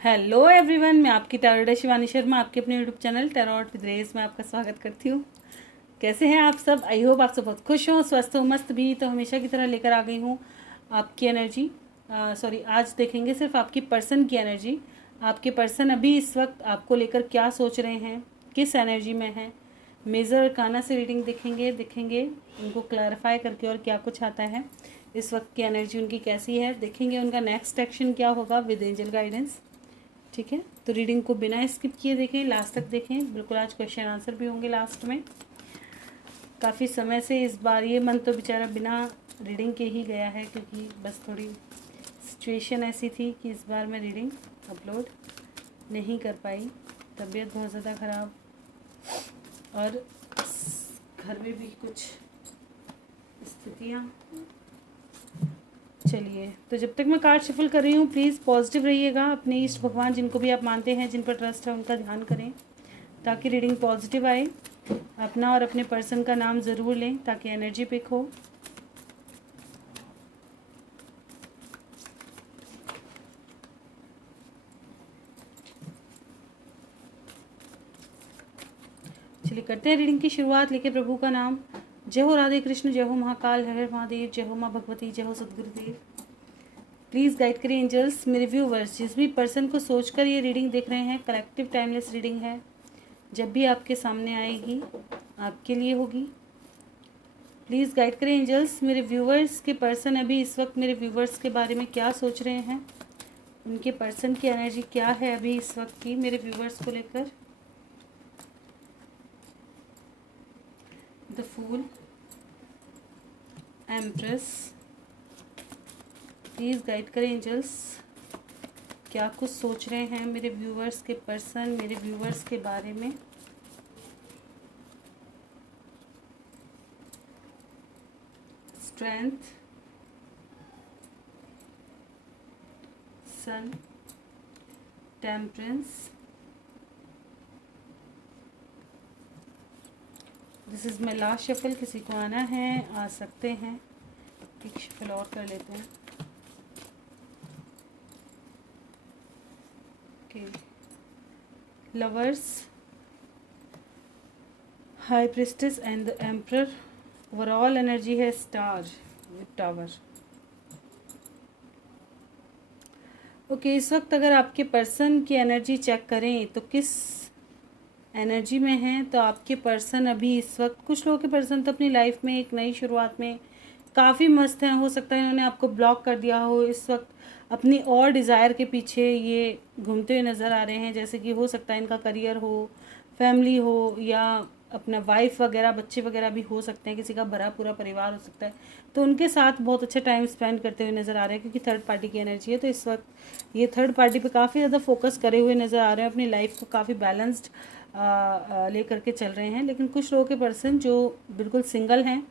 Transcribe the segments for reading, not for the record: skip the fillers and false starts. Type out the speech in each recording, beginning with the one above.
Hello everyone, मैं आपकी tarot Shivani Sharma आपके अपने यूट्यूब चैनल टैरोट विद रेस में आपका स्वागत करती हूँ। कैसे हैं आप सब? आई होप आप सब बहुत खुश हो, स्वस्थ हो, मस्त भी। तो हमेशा की तरह लेकर आ गई हूँ आपकी एनर्जी। सॉरी, आज देखेंगे सिर्फ आपकी पर्सन की एनर्जी। आपके पर्सन अभी इस वक्त आपको लेकर क्या सोच रहे हैं, किस एनर्जी में हैं। मेजर काना से रीडिंग देखेंगे उनको क्लैरिफाई करके और क्या कुछ आता है, इस वक्त की एनर्जी उनकी कैसी है। देखेंगे उनका नेक्स्ट एक्शन क्या होगा विद एंजल गाइडेंस। ठीक है, तो रीडिंग को बिना स्किप किए देखें, लास्ट तक देखें। बिल्कुल आज क्वेश्चन आंसर भी होंगे लास्ट में। काफ़ी समय से इस बार ये मन तो बेचारा बिना रीडिंग के ही गया है, क्योंकि बस थोड़ी सिचुएशन ऐसी थी कि इस बार मैं रीडिंग अपलोड नहीं कर पाई। तबीयत बहुत ज़्यादा ख़राब और घर में भी कुछ स्थितियाँ। चलिए, तो जब तक मैं कार्ड शफल कर रही हूँ, प्लीज़ पॉजिटिव रहिएगा। अपने इष्ट भगवान जिनको भी आप मानते हैं, जिन पर ट्रस्ट है, उनका ध्यान करें ताकि रीडिंग पॉजिटिव आए। अपना और अपने पर्सन का नाम ज़रूर लें ताकि एनर्जी पिक हो। चलिए, करते हैं रीडिंग की शुरुआत। लेके प्रभु का नाम। जय हो राधे कृष्ण, जय हो महाकाल, हर हर महादेव, जय हो माँ भगवती, जय हो सदगुरुदेव। प्लीज़ गाइड करें एंजल्स। मेरे व्यूवर्स जिस भी पर्सन को सोचकर ये रीडिंग देख रहे हैं, कलेक्टिव टाइमलेस रीडिंग है। जब भी आपके सामने आएगी आपके लिए होगी। प्लीज़ गाइड करें एंजल्स। मेरे व्यूवर्स के पर्सन अभी इस वक्त मेरे व्यूवर्स के बारे में क्या सोच रहे हैं, उनके पर्सन की एनर्जी क्या है अभी इस वक्त की मेरे व्यूवर्स को लेकर। The fool, empress. Please guide करें एंजल्स, क्या कुछ सोच रहे हैं मेरे व्यूवर्स के पर्सन मेरे व्यूवर्स के बारे में। Strength, sun, temperance. This is my last shuffle. किसी को आना है आ सकते हैं। एक शफल और कर लेते हैं। Okay, lovers, high priestess and the emperor. Overall energy है स्टार, टावर। ओके, इस वक्त अगर आपके पर्सन की एनर्जी चेक करें तो किस एनर्जी में हैं, तो आपके पर्सन अभी इस वक्त, कुछ लोगों के पर्सन तो अपनी लाइफ में एक नई शुरुआत में काफ़ी मस्त हैं। हो सकता है इन्होंने आपको ब्लॉक कर दिया हो, इस वक्त अपनी और डिज़ायर के पीछे ये घूमते हुए नज़र आ रहे हैं। जैसे कि हो सकता है इनका करियर हो, फैमिली हो, या अपना वाइफ वगैरह, बच्चे वगैरह भी हो सकते हैं, किसी का भरा पूरा परिवार हो सकता है। तो उनके साथ बहुत अच्छा टाइम स्पेंड करते हुए नज़र आ रहे हैं, क्योंकि थर्ड पार्टी की एनर्जी है। तो इस वक्त ये थर्ड पार्टी पे काफ़ी ज़्यादा फोकस करे हुए नज़र आ रहे हैं, अपनी लाइफ को काफ़ी बैलेंस्ड ले करके चल रहे हैं। लेकिन कुछ लोगों के पर्सन जो बिल्कुल सिंगल हैं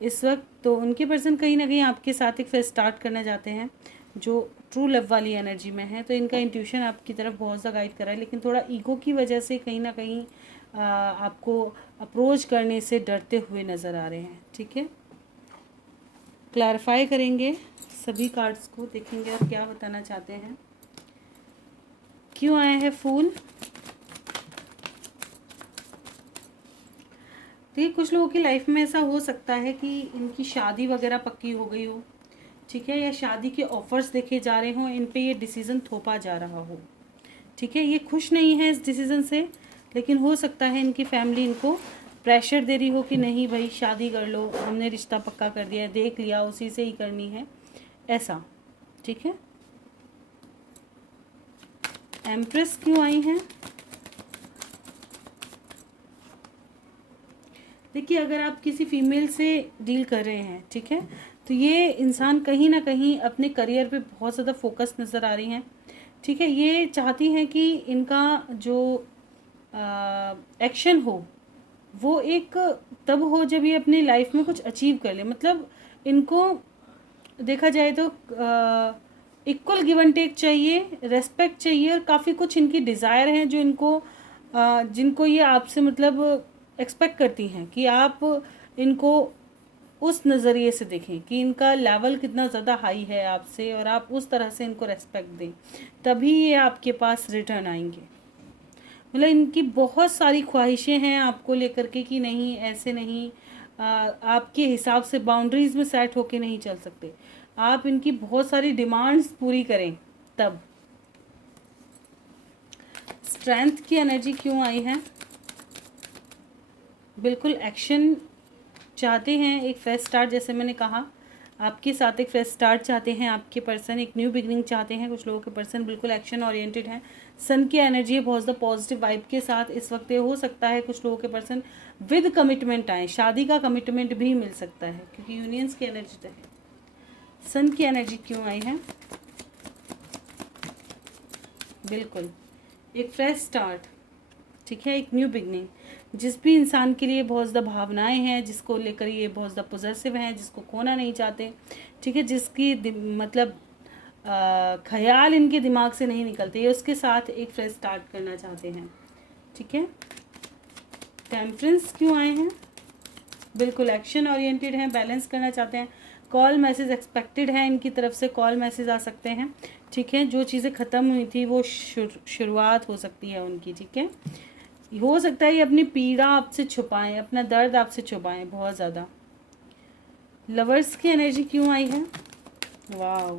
इस वक्त, तो उनके पर्सन कहीं ना कहीं आपके साथ एक फिर स्टार्ट करना चाहते हैं, जो ट्रू लव वाली एनर्जी में है। तो इनका इंट्यूशन आपकी तरफ बहुत ज़्यादा गाइड कर रहा है, लेकिन थोड़ा ईगो की वजह से कहीं ना कहीं आपको अप्रोच करने से डरते हुए नज़र आ रहे हैं। ठीक है, क्लैरिफाई करेंगे सभी कार्ड्स को, देखेंगे और क्या बताना चाहते हैं। क्यों आए हैं फूल? देखिए, कुछ लोगों की लाइफ में ऐसा हो सकता है कि इनकी शादी वगैरह पक्की हो गई हो, ठीक है, या शादी के ऑफर्स देखे जा रहे हों, इन पे ये डिसीज़न थोपा जा रहा हो। ठीक है, ये खुश नहीं है इस डिसीज़न से, लेकिन हो सकता है इनकी फैमिली इनको प्रेशर दे रही हो कि नहीं भाई शादी कर लो, हमने रिश्ता पक्का कर दिया है, देख लिया, उसी से ही करनी है, ऐसा। ठीक है, एम्प्रेस क्यों आई हैं? देखिए, अगर आप किसी फीमेल से डील कर रहे हैं, ठीक है, तो ये इंसान कहीं ना कहीं अपने करियर पे बहुत ज़्यादा फोकस नज़र आ रही हैं। ठीक है, ये चाहती हैं कि इनका जो एक्शन हो वो एक तब हो जब ये अपनी लाइफ में कुछ अचीव कर ले। मतलब इनको देखा जाए तो इक्वल गिव एंड टेक चाहिए, रेस्पेक्ट चाहिए, और काफ़ी कुछ इनकी डिज़ायर हैं जो इनको जिनको ये आपसे मतलब एक्सपेक्ट करती हैं कि आप इनको उस नज़रिए से देखें कि इनका लेवल कितना ज़्यादा हाई है आपसे, और आप उस तरह से इनको रेस्पेक्ट दें, तभी ये आपके पास रिटर्न आएंगे। मतलब इनकी बहुत सारी ख्वाहिशें हैं आपको लेकर के कि नहीं, ऐसे नहीं, आपके हिसाब से बाउंड्रीज में सेट होके नहीं चल सकते, आप इनकी बहुत सारी डिमांड्स पूरी करें तब। स्ट्रेंथ की एनर्जी क्यों आई है? बिल्कुल एक्शन चाहते हैं, एक फ्रेश स्टार्ट, जैसे मैंने कहा आपके साथ एक फ्रेश स्टार्ट चाहते हैं आपके पर्सन, एक न्यू बिगनिंग चाहते हैं। कुछ लोगों के पर्सन बिल्कुल एक्शन ओरिएंटेड हैं। सन की एनर्जी है बहुत ज़्यादा पॉजिटिव वाइब के साथ इस वक्त। ये हो सकता है कुछ लोगों के पर्सन विद कमिटमेंट आए, शादी का कमिटमेंट भी मिल सकता है क्योंकि यूनियंस की एनर्जी है। सन की एनर्जी क्यों आई है? बिल्कुल एक फ्रेश स्टार्ट, ठीक है, एक न्यू बिगनिंग। जिस भी इंसान के लिए बहुत ज़्यादा भावनाएं हैं, जिसको लेकर ये बहुत ज़्यादा पॉजिटिव हैं, जिसको खोना नहीं चाहते, ठीक है, जिसकी मतलब ख्याल इनके दिमाग से नहीं निकलते, ये उसके साथ एक फ्रेश स्टार्ट करना चाहते हैं, ठीक है। टेम्परेंस क्यों आए हैं? बिल्कुल एक्शन ओरिएंटेड हैं, बैलेंस करना चाहते हैं। कॉल मैसेज एक्सपेक्टेड है इनकी तरफ से, कॉल मैसेज आ सकते हैं, ठीक है। जो चीज़ें ख़त्म हुई थी वो शुरुआत हो सकती है उनकी, ठीक है। हो सकता है ये अपनी पीड़ा आपसे छुपाएं, अपना दर्द आपसे छुपाएं बहुत ज़्यादा। लवर्स की एनर्जी क्यों आई है? वाह,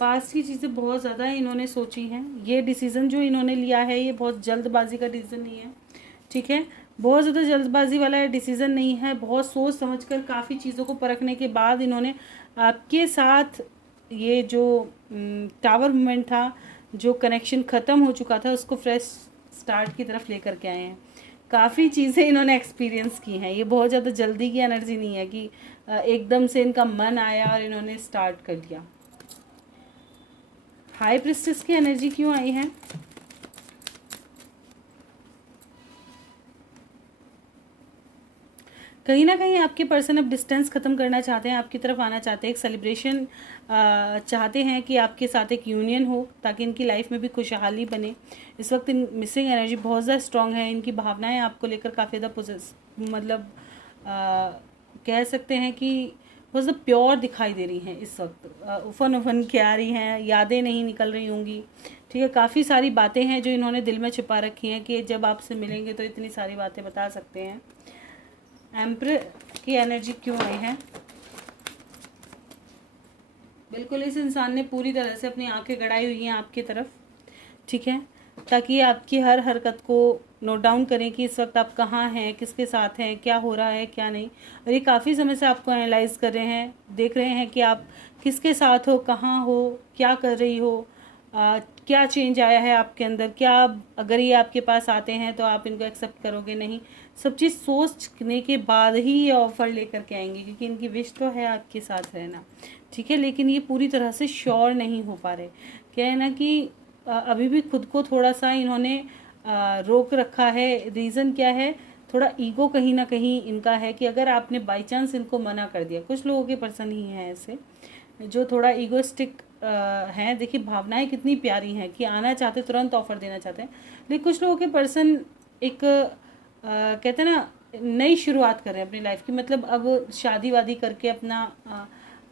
पास्ट की चीज़ें बहुत ज़्यादा इन्होंने सोची हैं। ये डिसीज़न जो इन्होंने लिया है ये बहुत जल्दबाजी का डिसीज़न नहीं है, ठीक है, बहुत ज़्यादा जल्दबाजी वाला डिसीज़न नहीं है। बहुत सोच समझकर काफ़ी चीज़ों को परखने के बाद इन्होंने आपके साथ ये जो टावर मूवमेंट था, जो कनेक्शन ख़त्म हो चुका था, उसको फ्रेश स्टार्ट की तरफ लेकर के आए हैं। काफ़ी चीज़ें इन्होंने एक्सपीरियंस की हैं। ये बहुत ज़्यादा जल्दी की एनर्जी नहीं है कि एकदम से इनका मन आया और इन्होंने स्टार्ट कर दिया। हाई प्रिस्टेस की एनर्जी क्यों आई है? कहीं ना कहीं आपके पर्सन अब डिस्टेंस ख़त्म करना चाहते हैं, आपकी तरफ आना चाहते हैं, एक सेलिब्रेशन चाहते हैं कि आपके साथ एक यूनियन हो ताकि इनकी लाइफ में भी खुशहाली बने। इस वक्त इन मिसिंग एनर्जी बहुत ज़्यादा स्ट्रांग है, इनकी भावनाएं आपको लेकर काफ़ी ज़्यादा मतलब कह सकते हैं कि बहुत ज़्यादा प्योर दिखाई दे रही हैं इस वक्त। उफन उफन के आ रही हैं, यादें नहीं निकल रही होंगी, ठीक है। काफ़ी सारी बातें हैं जो इन्होंने दिल में छुपा रखी हैं कि जब आपसे मिलेंगे तो इतनी सारी बातें बता सकते हैं। एम्परर की एनर्जी क्यों आई है? बिल्कुल इस इंसान ने पूरी तरह से अपनी आंखें गड़ाई हुई हैं आपकी तरफ, ठीक है, ताकि आपकी हर हरकत को नोट डाउन करें कि इस वक्त आप कहाँ हैं, किसके साथ हैं, क्या हो रहा है क्या नहीं। और ये काफ़ी समय से आपको एनालाइज कर रहे हैं, देख रहे हैं कि आप किसके साथ हो, कहाँ हो, क्या कर रही हो, क्या चेंज आया है आपके अंदर, क्या अगर ये आपके पास आते हैं तो आप इनको एक्सेप्ट करोगे नहीं। सब चीज़ सोचने के बाद ही ये ऑफ़र लेकर के आएंगे क्योंकि इनकी विश तो है आपके साथ रहना, ठीक है, लेकिन ये पूरी तरह से श्योर नहीं हो पा रहे। क्या है ना कि अभी भी खुद को थोड़ा सा इन्होंने रोक रखा है। रीज़न क्या है? थोड़ा ईगो कहीं ना कहीं इनका है कि अगर आपने बाई चांस इनको मना कर दिया, कुछ लोगों के पर्सन ही हैं ऐसे जो थोड़ा ईगोस्टिक हैं। देखिए भावनाएं कितनी प्यारी हैं कि आना चाहते, तुरंत ऑफ़र देना चाहते हैं, लेकिन कुछ लोगों के पर्सन एक कहते हैं ना नई शुरुआत कर रहे हैं अपनी लाइफ की। मतलब अब शादी वादी करके अपना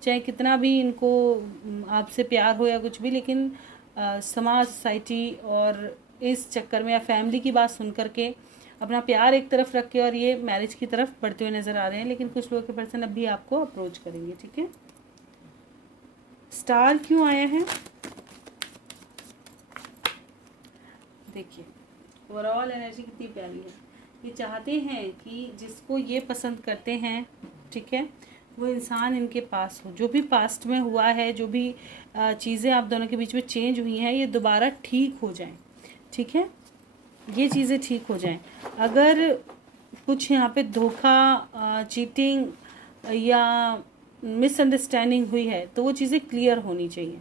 चाहे कितना भी इनको आपसे प्यार हो या कुछ भी, लेकिन समाज, सोसाइटी और इस चक्कर में या फैमिली की बात सुन करके अपना प्यार एक तरफ रख के और ये मैरिज की तरफ बढ़ते हुए नज़र आ रहे हैं। लेकिन कुछ लोगों के पर्सन अब भी आपको अप्रोच करेंगे, ठीक है। स्टार क्यों आया है? देखिए ओवरऑल एनर्जी कितनी प्यारी है। ये चाहते हैं कि जिसको ये पसंद करते हैं, ठीक है, वो इंसान इनके पास हो। जो भी पास्ट में हुआ है, जो भी चीज़ें आप दोनों के बीच में चेंज हुई हैं, ये दोबारा ठीक हो जाएं, ठीक है, ये चीज़ें ठीक हो जाएं। अगर कुछ यहाँ पे धोखा, चीटिंग या मिसअंडरस्टैंडिंग हुई है तो वो चीज़ें क्लियर होनी चाहिए,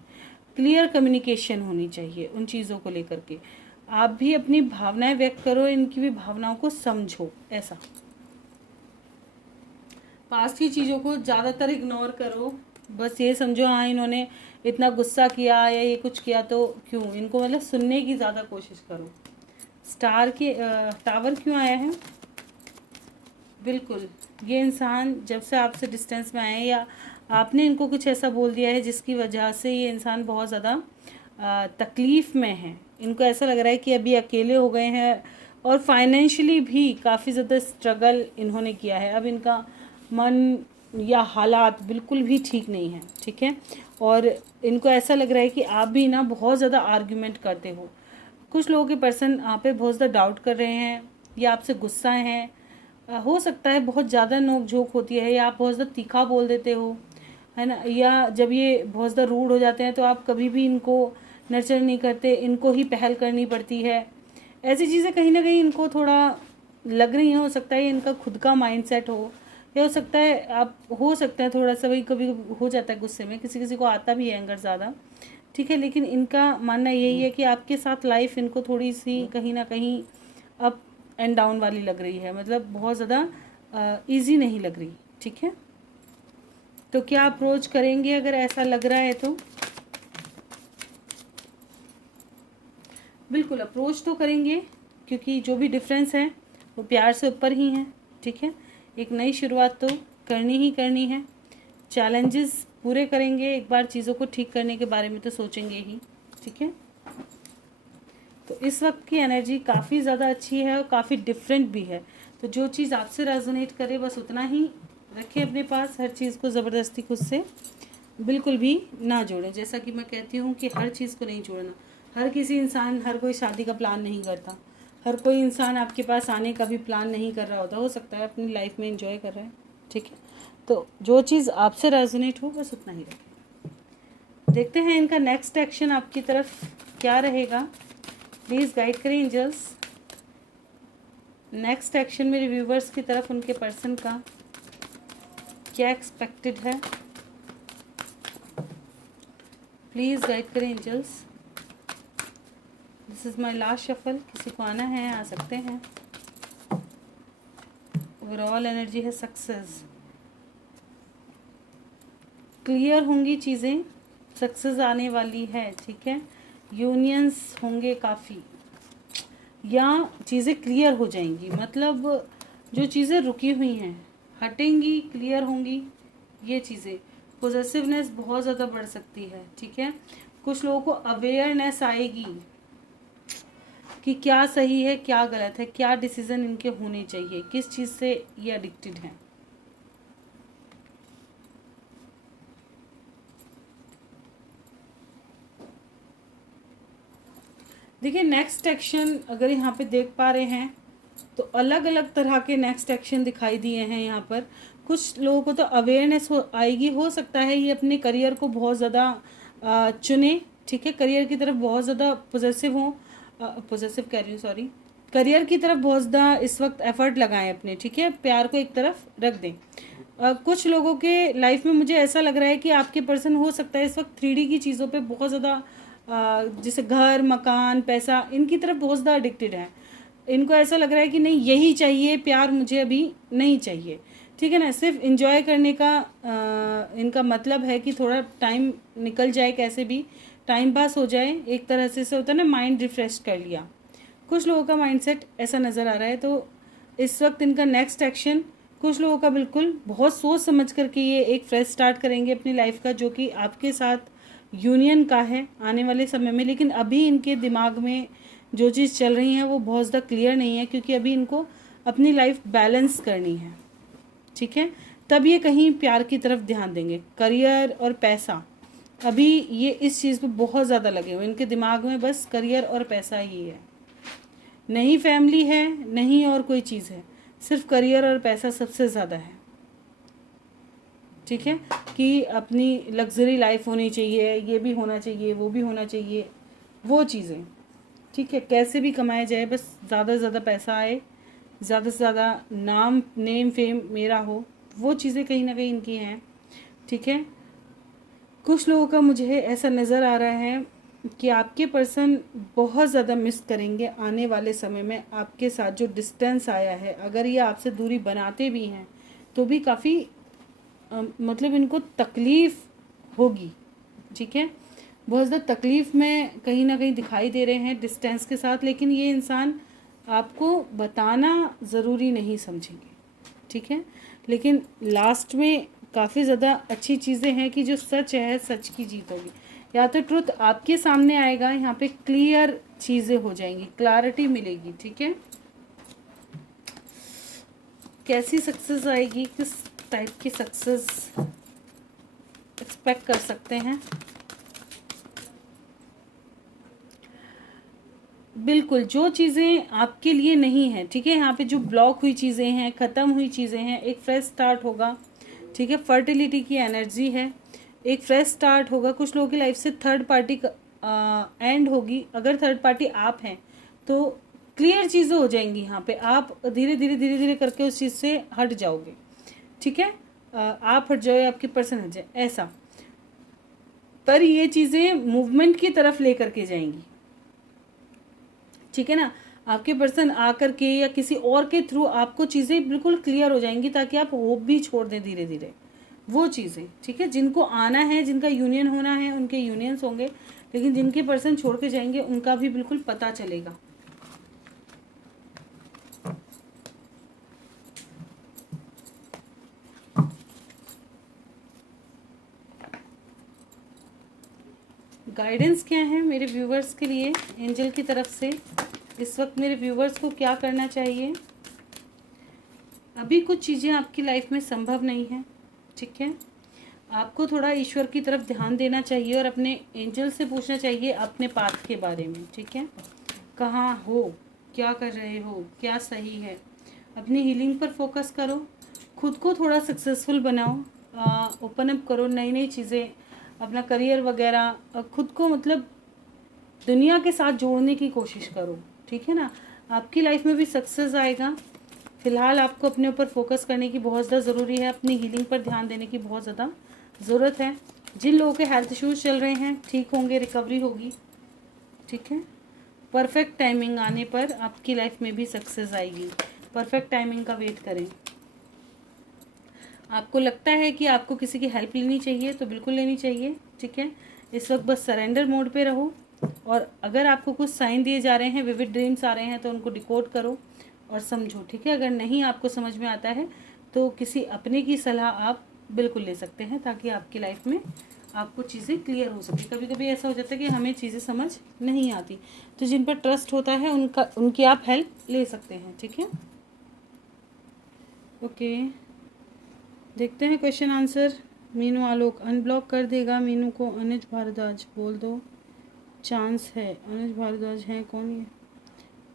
क्लियर कम्युनिकेशन होनी चाहिए उन चीज़ों को लेकर के। आप भी अपनी भावनाएं व्यक्त करो, इनकी भी भावनाओं को समझो। ऐसा पास्ट की चीज़ों को ज़्यादातर इग्नोर करो, बस ये समझो हाँ इन्होंने इतना गुस्सा किया या ये कुछ किया तो क्यों, इनको मतलब सुनने की ज़्यादा कोशिश करो। स्टार के टावर क्यों आया है? बिल्कुल, ये इंसान जब से आपसे डिस्टेंस में आए हैं या आपने इनको कुछ ऐसा बोल दिया है जिसकी वजह से ये इंसान बहुत ज़्यादा तकलीफ़ में है। इनको ऐसा लग रहा है कि अभी अकेले हो गए हैं और फाइनेंशियली भी काफ़ी ज़्यादा स्ट्रगल इन्होंने किया है। अब इनका मन या हालात बिल्कुल भी ठीक नहीं है, ठीक है। और इनको ऐसा लग रहा है कि आप भी ना बहुत ज़्यादा आर्ग्यूमेंट करते हो। कुछ लोगों के पर्सन आप पे बहुत ज़्यादा डाउट कर रहे हैं या आपसे गुस्सा हैं। हो सकता है बहुत ज़्यादा नोक झोंक होती है या आप बहुत ज़्यादा तीखा बोल देते हो, है ना। या जब ये बहुत ज़्यादा रूड हो जाते हैं तो आप कभी भी इनको नर्चर नहीं करते, इनको ही पहल करनी पड़ती है। ऐसी चीज़ें कहीं ना कहीं इनको थोड़ा लग रही हैं। हो सकता है इनका खुद का माइंडसेट हो या हो सकता है आप हो सकता है थोड़ा सा वही कभी हो जाता है गुस्से में, किसी किसी को आता भी है एंगर ज़्यादा, ठीक है। लेकिन इनका मानना यही है कि आपके साथ लाइफ इनको थोड़ी सी कहीं ना कहीं अप एंड डाउन वाली लग रही है, मतलब बहुत ज़्यादा इजी नहीं लग रही, ठीक है। तो क्या अप्रोच करेंगे अगर ऐसा लग रहा है तो? बिल्कुल अप्रोच तो करेंगे, क्योंकि जो भी डिफरेंस है वो प्यार से ऊपर ही है, ठीक है। एक नई शुरुआत तो करनी ही करनी है। चैलेंजेस पूरे करेंगे, एक बार चीज़ों को ठीक करने के बारे में तो सोचेंगे ही, ठीक है। तो इस वक्त की एनर्जी काफ़ी ज़्यादा अच्छी है और काफ़ी डिफरेंट भी है। तो जो चीज़ आपसे रेजोनेट करे बस उतना ही रखें अपने पास। हर चीज़ को ज़बरदस्ती खुद से बिल्कुल भी ना जोड़ें। जैसा कि मैं कहती हूँ कि हर चीज़ को नहीं जोड़ना। हर किसी इंसान, हर कोई शादी का प्लान नहीं करता। हर कोई इंसान आपके पास आने का भी प्लान नहीं कर रहा होता। हो सकता है अपनी लाइफ में एंजॉय कर रहा है, ठीक है। तो जो चीज़ आपसे रेजोनेट हो बस उतना ही रखें। देखते हैं इनका नेक्स्ट एक्शन आपकी तरफ क्या रहेगा। प्लीज़ गाइड करें एंजल्स। नेक्स्ट एक्शन मेरे व्यूवर्स की तरफ उनके पर्सन का क्या एक्सपेक्टेड है, प्लीज़ गाइड करें angels. This is my last shuffle. किसी को आना है आ सकते हैं। ओवरऑल एनर्जी है सक्सेस। क्लियर होंगी चीज़ें, सक्सेस आने वाली है, ठीक है। यूनियंस होंगे काफ़ी या चीज़ें क्लियर हो जाएंगी, मतलब जो चीज़ें रुकी हुई हैं हटेंगी, क्लियर होंगी ये चीज़ें। पोजेसिवनेस बहुत ज़्यादा बढ़ सकती है, ठीक है। कुछ लोगों को अवेयरनेस आएगी कि क्या सही है क्या गलत है, क्या डिसीज़न इनके होने चाहिए, किस चीज़ से ये एडिक्टेड हैं। देखिए नेक्स्ट एक्शन अगर यहाँ पे देख पा रहे हैं तो अलग अलग तरह के नेक्स्ट एक्शन दिखाई दिए हैं यहाँ पर। कुछ लोगों को तो अवेयरनेस आएगी, हो सकता है ये अपने करियर को बहुत ज़्यादा चुने, ठीक है। करियर की तरफ बहुत ज़्यादा पॉजिटिव हो, पॉजिटिव कह रही हूँ सॉरी, करियर की तरफ बहुत ज़्यादा इस वक्त एफर्ट लगाएं अपने, ठीक है। प्यार को एक तरफ रख दें। कुछ लोगों के लाइफ में मुझे ऐसा लग रहा है कि आपके पर्सन हो सकता है इस वक्त 3D की चीज़ों पे बहुत ज़्यादा जैसे घर मकान पैसा इनकी तरफ बहुत ज़्यादा एडिक्टेड है। इनको ऐसा लग रहा है कि नहीं यही चाहिए, प्यार मुझे अभी नहीं चाहिए, ठीक है ना। सिर्फ इंजॉय करने का इनका मतलब है कि थोड़ा टाइम निकल जाए, कैसे भी टाइम पास हो जाए, एक तरह से होता है ना, माइंड रिफ्रेश कर लिया। कुछ लोगों का माइंडसेट ऐसा नज़र आ रहा है। तो इस वक्त इनका नेक्स्ट एक्शन कुछ लोगों का बिल्कुल बहुत सोच समझ करके ये एक फ्रेश स्टार्ट करेंगे अपनी लाइफ का, जो कि आपके साथ यूनियन का है आने वाले समय में। लेकिन अभी इनके दिमाग में जो चीज़ चल रही है वो बहुत ज़्यादा क्लियर नहीं है, क्योंकि अभी इनको अपनी लाइफ बैलेंस करनी है, ठीक है। तब ये कहीं प्यार की तरफ ध्यान देंगे। करियर और पैसा अभी ये इस चीज़ पे बहुत ज़्यादा लगे हुए, इनके दिमाग में बस करियर और पैसा ही है। नहीं फैमिली है, नहीं और कोई चीज़ है, सिर्फ करियर और पैसा सबसे ज़्यादा है, ठीक है। कि अपनी लग्जरी लाइफ होनी चाहिए, ये भी होना चाहिए, वो भी होना चाहिए, वो चीज़ें, ठीक है। कैसे भी कमाया जाए, बस ज़्यादा से ज़्यादा पैसा आए, ज़्यादा से ज़्यादा नाम नेम फेम मेरा हो, वो चीज़ें कहीं ना कहीं इनकी हैं, ठीक है। कुछ लोगों का मुझे ऐसा नज़र आ रहा है कि आपके पर्सन बहुत ज़्यादा मिस करेंगे आने वाले समय में आपके साथ। जो डिस्टेंस आया है, अगर ये आपसे दूरी बनाते भी हैं तो भी काफ़ी मतलब इनको तकलीफ़ होगी, ठीक है। बहुत ज़्यादा तकलीफ़ में कहीं ना कहीं दिखाई दे रहे हैं डिस्टेंस के साथ। लेकिन ये इंसान आपको बताना ज़रूरी नहीं समझेंगे, ठीक है। लेकिन लास्ट में काफ़ी ज़्यादा अच्छी चीज़ें हैं कि जो सच है सच की जीत होगी, या तो ट्रुथ आपके सामने आएगा, यहाँ पे क्लियर चीज़ें हो जाएंगी, क्लैरिटी मिलेगी। ठीक है, कैसी सक्सेस आएगी, किस टाइप की सक्सेस एक्सपेक्ट कर सकते हैं। बिल्कुल, जो चीज़ें आपके लिए नहीं है, ठीक है, यहाँ पे जो ब्लॉक हुई चीज़ें हैं, ख़त्म हुई चीज़ें हैं, एक फ्रेश स्टार्ट होगा। ठीक है, फर्टिलिटी की एनर्जी है, एक फ्रेश स्टार्ट होगा। कुछ लोगों की लाइफ से थर्ड पार्टी एंड होगी। अगर थर्ड पार्टी आप हैं तो क्लियर चीज़ें हो जाएंगी। यहाँ पे आप धीरे धीरे करके उस चीज़ से हट जाओगे। ठीक है, आप हट जाओ, आपकी पर्सन हट जाए, ऐसा। पर ये चीज़ें मूवमेंट की तरफ लेकर के जाएंगी। ठीक है ना, आपके पर्सन आकर के या किसी और के थ्रू आपको चीज़ें बिल्कुल क्लियर हो जाएंगी, ताकि आप होप भी छोड़ दें धीरे धीरे वो चीज़ें। ठीक है, जिनको आना है, जिनका यूनियन होना है, उनके यूनियंस होंगे, लेकिन जिनके पर्सन छोड़ के जाएंगे उनका भी बिल्कुल पता चलेगा। गाइडेंस क्या है मेरे व्यूवर्स के लिए एंजल की तरफ से? इस वक्त मेरे व्यूवर्स को क्या करना चाहिए? अभी कुछ चीज़ें आपकी लाइफ में संभव नहीं है। ठीक है, आपको थोड़ा ईश्वर की तरफ ध्यान देना चाहिए और अपने एंजल से पूछना चाहिए अपने पाथ के बारे में। ठीक है, कहाँ हो, क्या कर रहे हो, क्या सही है। अपनी हीलिंग पर फोकस करो, खुद को थोड़ा सक्सेसफुल बनाओ, ओपन अप करो नई नई चीज़ें, अपना करियर वगैरह, खुद को मतलब दुनिया के साथ जोड़ने की कोशिश करो। ठीक है ना, आपकी लाइफ में भी सक्सेस आएगा। फिलहाल आपको अपने ऊपर फोकस करने की बहुत ज़्यादा ज़रूरी है, अपनी हीलिंग पर ध्यान देने की बहुत ज़्यादा ज़रूरत है। जिन लोगों के हेल्थ इश्यूज चल रहे हैं ठीक होंगे, रिकवरी होगी। ठीक है, परफेक्ट टाइमिंग आने पर आपकी लाइफ में भी सक्सेस आएगी। परफेक्ट टाइमिंग का वेट करें। आपको लगता है कि आपको किसी की हेल्प लेनी चाहिए तो बिल्कुल लेनी चाहिए। ठीक है, इस वक्त बस सरेंडर मोड पे रहो, और अगर आपको कुछ साइन दिए जा रहे हैं, विविड ड्रीम्स आ रहे हैं, तो उनको डिकोड करो और समझो। ठीक है, अगर नहीं आपको समझ में आता है तो किसी अपने की सलाह आप बिल्कुल ले सकते हैं, ताकि आपकी लाइफ में आपको चीज़ें क्लियर हो सके। कभी कभी ऐसा हो जाता है कि हमें चीज़ें समझ नहीं आती, तो जिन पर ट्रस्ट होता है उनकी आप हेल्प ले सकते हैं। ठीक है, ओके, देखते हैं क्वेश्चन आंसर। मीनू आलोक अनब्लॉक कर देगा मीनू को। अनुज भारद्वाज बोल दो चांस है। अनुज भारद्वाज हैं कौन ये?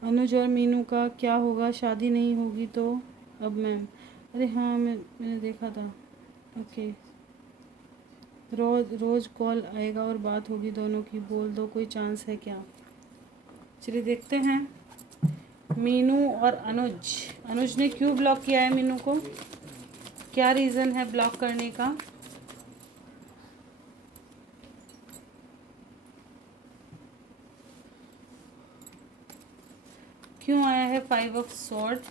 अनुज और मीनू का क्या होगा? शादी नहीं होगी तो? अब मैम, अरे हाँ, मैंने देखा था। ओके, रोज रोज कॉल आएगा और बात होगी दोनों की, बोल दो कोई चांस है क्या? चलिए देखते हैं। मीनू और अनुज, अनुज ने क्यों ब्लॉक किया है मीनू को? क्या रीज़न है ब्लॉक करने का? क्यों आया है 5 ऑफ सॉर्ड्स?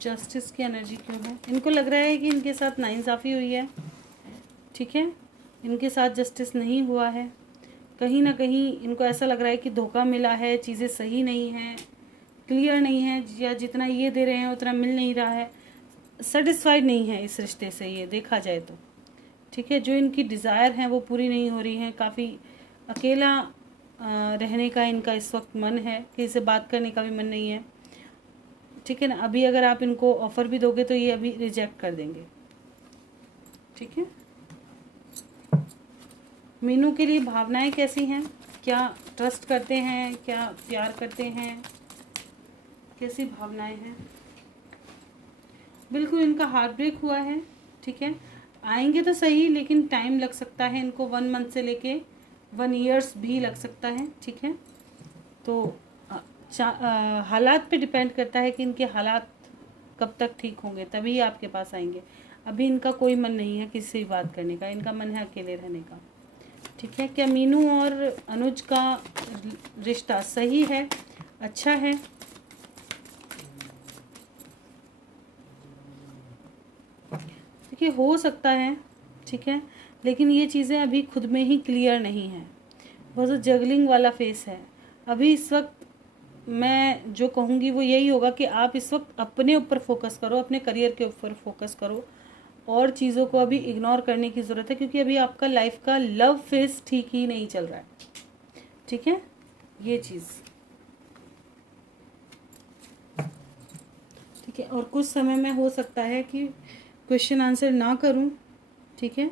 जस्टिस की एनर्जी क्यों है? इनको लग रहा है कि इनके साथ नाइंसाफ़ी हुई है। ठीक है, इनके साथ जस्टिस नहीं हुआ है। कहीं ना कहीं इनको ऐसा लग रहा है कि धोखा मिला है, चीज़ें सही नहीं हैं, क्लियर नहीं है, या जितना ये दे रहे हैं उतना मिल नहीं रहा है, सेटिस्फाइड नहीं है इस रिश्ते से, ये देखा जाए तो। ठीक है, जो इनकी डिज़ायर हैं वो पूरी नहीं हो रही हैं। काफ़ी अकेला रहने का इनका इस वक्त मन है, किसी से बात करने का भी मन नहीं है। ठीक है ना, अभी अगर आप इनको ऑफ़र भी दोगे तो ये अभी रिजेक्ट कर देंगे। ठीक है, मीनू के लिए भावनाएं कैसी हैं? क्या ट्रस्ट करते हैं, क्या प्यार करते हैं, कैसी भावनाएं हैं? बिल्कुल इनका हार्ट ब्रेक हुआ है। ठीक है, आएंगे तो सही, लेकिन टाइम लग सकता है इनको, 1 मंथ से लेके 1 ईयर्स भी लग सकता है। ठीक है, तो हालात पे डिपेंड करता है कि इनके हालात कब तक ठीक होंगे, तभी आपके पास आएंगे। अभी इनका कोई मन नहीं है किसी से बात करने का, इनका मन है अकेले रहने का। ठीक है, क्या मीनू और अनुज का रिश्ता सही है, अच्छा है? देखिए, हो सकता है। ठीक है, लेकिन ये चीज़ें अभी खुद में ही क्लियर नहीं हैं, बहुत जगलिंग वाला फेस है अभी इस वक्त। मैं जो कहूँगी वो यही होगा कि आप इस वक्त अपने ऊपर फोकस करो, अपने करियर के ऊपर फोकस करो, और चीज़ों को अभी इग्नोर करने की ज़रूरत है, क्योंकि अभी आपका लाइफ का लव फेस ठीक ही नहीं चल रहा है। ठीक है, ये चीज़ ठीक है। और कुछ समय में हो सकता है कि क्वेश्चन आंसर ना करूं, ठीक है,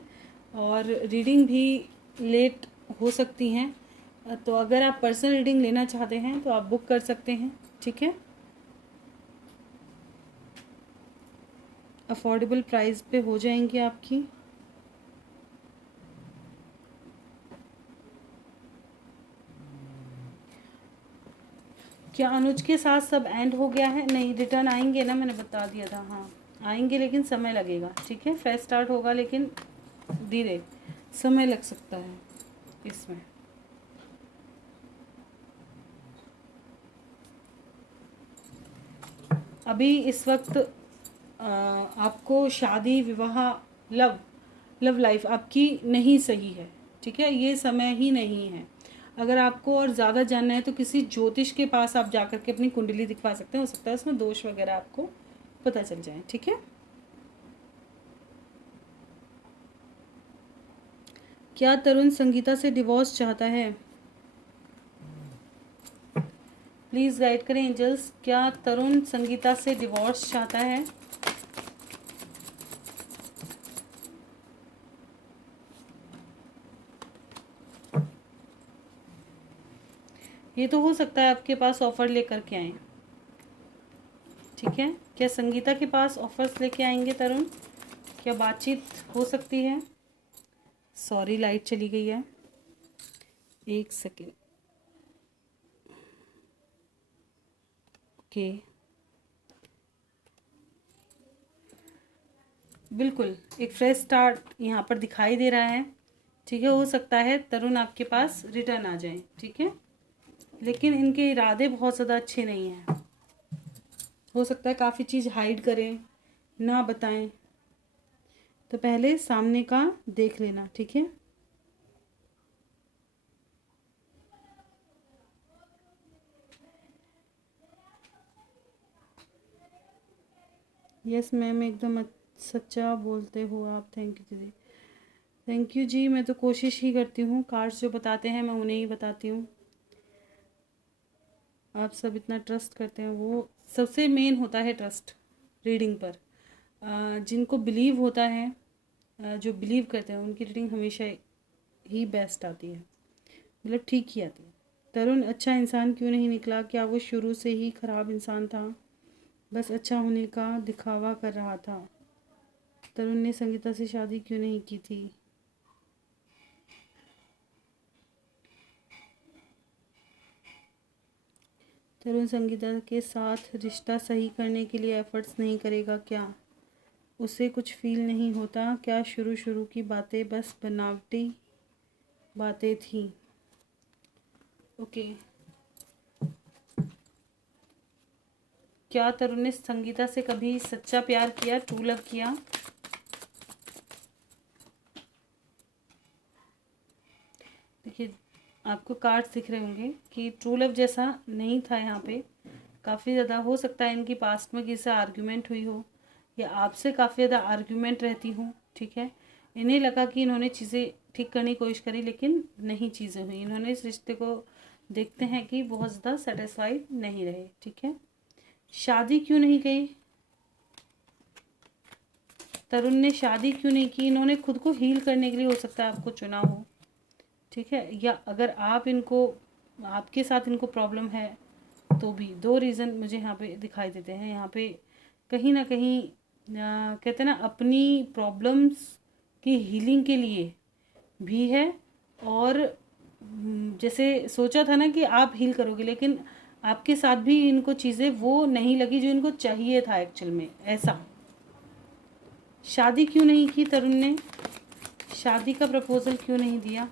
और रीडिंग भी लेट हो सकती हैं। तो अगर आप पर्सनल रीडिंग लेना चाहते हैं तो आप बुक कर सकते हैं, ठीक है, अफोर्डेबल प्राइस पे हो जाएंगी आपकी। क्या अनुज के साथ सब एंड हो गया है? नहीं, रिटर्न आएंगे ना, मैंने बता दिया था। हाँ आएंगे, लेकिन समय लगेगा, ठीक है, फ्रेश स्टार्ट होगा लेकिन धीरे, समय लग सकता है इसमें। अभी इस वक्त आपको शादी विवाह लव लाइफ आपकी नहीं सही है, ठीक है, ये समय ही नहीं है। अगर आपको और ज़्यादा जानना है तो किसी ज्योतिष के पास आप जाकर के अपनी कुंडली दिखवा सकते हैं, हो सकता है उसमें दोष वगैरह आपको पता चल जाए, ठीक है। क्या तरुण संगीता से डिवोर्स चाहता है? प्लीज़ गाइड करें एंजल्स, क्या तरुण संगीता से डिवोर्स चाहता है? ये तो हो सकता है आपके पास ऑफर लेकर के आए, ठीक है। क्या संगीता के पास ऑफर्स लेके आएंगे तरुण? क्या बातचीत हो सकती है? सॉरी लाइट चली गई है, एक सेकेंड। ओके, बिल्कुल एक फ्रेश स्टार्ट यहाँ पर दिखाई दे रहा है, ठीक है। हो सकता है तरुण आपके पास रिटर्न आ जाए, ठीक है, लेकिन इनके इरादे बहुत ज़्यादा अच्छे नहीं हैं। हो सकता है काफ़ी चीज़ हाइड करें, ना बताएं, तो पहले सामने का देख लेना, ठीक है। यस मैम, एकदम सच्चा बोलते हो आप, थैंक यू दीदी। थैंक यू जी, मैं तो कोशिश ही करती हूँ, कार्ड्स जो बताते हैं मैं उन्हें ही बताती हूँ। आप सब इतना ट्रस्ट करते हैं, वो सबसे मेन होता है ट्रस्ट रीडिंग पर। जिनको बिलीव होता है, जो बिलीव करते हैं, उनकी रीडिंग हमेशा ही बेस्ट आती है, मतलब ठीक ही आती है। तरुण अच्छा इंसान क्यों नहीं निकला? क्या वो शुरू से ही खराब इंसान था, बस अच्छा होने का दिखावा कर रहा था? तरुण ने संगीता से शादी क्यों नहीं की थी? तरुण संगीता के साथ रिश्ता सही करने के लिए एफर्ट्स नहीं करेगा क्या? उसे कुछ फील नहीं होता क्या? शुरू शुरू की बातें बस बनावटी बातें थी। ओके, क्या तरुण ने संगीता से कभी सच्चा प्यार किया, ट्रू लव किया? देखिए, आपको कार्ड्स दिख रहे होंगे कि ट्रू लव जैसा नहीं था यहाँ पे। काफ़ी ज़्यादा हो सकता है इनकी पास्ट में किसी से आर्ग्यूमेंट हुई हो, या आपसे काफ़ी ज़्यादा आर्ग्यूमेंट रहती हो, ठीक है। इन्हें लगा कि इन्होंने चीज़ें ठीक करने की कोशिश करी, लेकिन नहीं चीज़ें हुई। इन्होंने इस रिश्ते को देखते हैं कि बहुत ज़्यादा सेटिस्फाइड नहीं रहे, ठीक है। शादी क्यों नहीं की तरुण ने? शादी क्यों नहीं की? इन्होंने खुद को हील करने के लिए हो सकता है आपको चुना हो, ठीक है। या अगर आप इनको, आपके साथ इनको प्रॉब्लम है तो भी दो रीज़न मुझे यहाँ पे दिखाई देते हैं। यहाँ पे कहीं ना कहीं कहते हैं ना, अपनी प्रॉब्लम्स की हीलिंग के लिए भी है, और जैसे सोचा था ना कि आप हील करोगे, लेकिन आपके साथ भी इनको चीज़ें वो नहीं लगी जो इनको चाहिए था एक्चुअल में, ऐसा। शादी क्यों नहीं की तरुण ने? शादी का प्रपोजल क्यों नहीं दिया?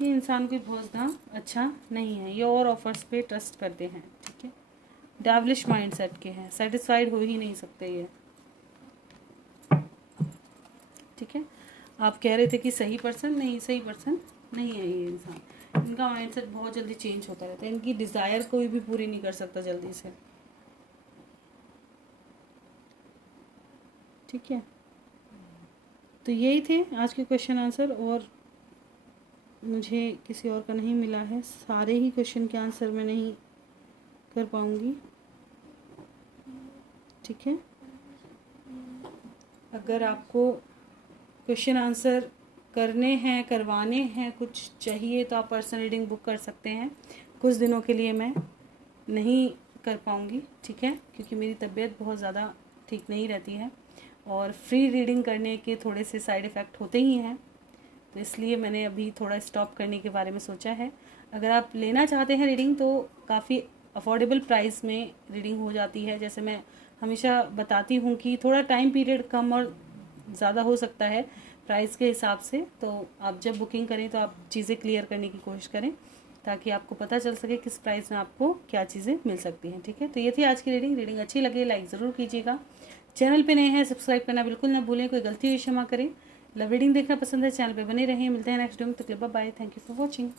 ये इंसान कोई बहुत ज़्यादा अच्छा नहीं है, ये और ऑफर्स पे ट्रस्ट करते हैं, ठीक है, डेविलिश माइंडसेट के हैं, सेटिस्फाइड हो ही नहीं सकते ये, ठीक है। आप कह रहे थे कि सही पर्सन नहीं है ये इंसान। इनका माइंडसेट बहुत जल्दी चेंज होता रहता है, इनकी डिज़ायर कोई भी पूरी नहीं कर सकता जल्दी से। ठीक है, तो यही थे आज के क्वेश्चन आंसर, और मुझे किसी और का नहीं मिला है। सारे ही क्वेश्चन के आंसर मैं नहीं कर पाऊँगी। ठीक है, अगर आपको क्वेश्चन आंसर करने हैं, करवाने हैं, कुछ चाहिए, तो आप पर्सनल रीडिंग बुक कर सकते हैं। कुछ दिनों के लिए मैं नहीं कर पाऊँगी, ठीक है, क्योंकि मेरी तबीयत बहुत ज़्यादा ठीक नहीं रहती है और फ्री रीडिंग करने के थोड़े से साइड इफ़ेक्ट होते ही हैं, तो इसलिए मैंने अभी थोड़ा स्टॉप करने के बारे में सोचा है। अगर आप लेना चाहते हैं रीडिंग तो काफ़ी अफोर्डेबल प्राइस में रीडिंग हो जाती है। जैसे मैं हमेशा बताती हूँ कि थोड़ा टाइम पीरियड कम और ज़्यादा हो सकता है प्राइस के हिसाब से, तो आप जब बुकिंग करें तो आप चीज़ें क्लियर करने की कोशिश करें ताकि आपको पता चल सके किस प्राइस में आपको क्या चीज़ें मिल सकती हैं। ठीक है, तो ये थी आज की रीडिंग अच्छी लगे लाइक ज़रूर कीजिएगा। चैनल पे नए हैं सब्सक्राइब करना बिल्कुल ना भूलें, कोई गलती हुई क्षमा करें। लव रीडिंग देखना पसंद है चैनल पे बने रहें। मिलते हैं नेक्स्ट वीडियो में, तो bye, thank you for watching.